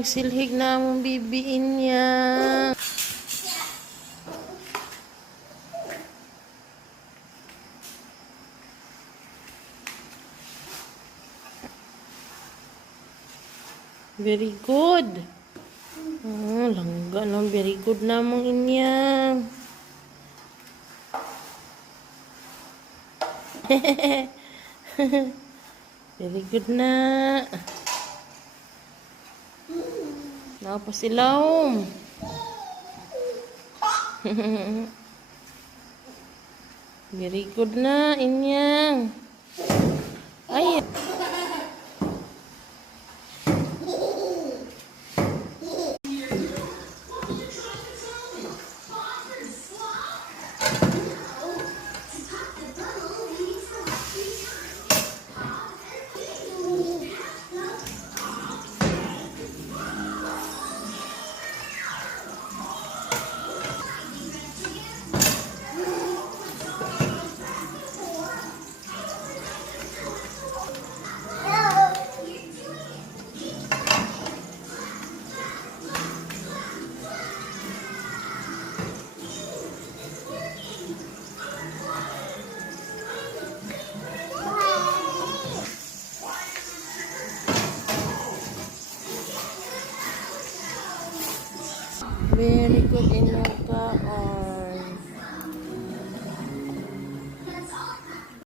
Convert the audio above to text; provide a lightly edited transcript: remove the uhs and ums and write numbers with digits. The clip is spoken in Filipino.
magsilhig na mong bibiin niya. Very good. Langga lang. Very good namang inyang. Very good na. Napa sila Very good na inyang. Ay. Very good inyong kaon.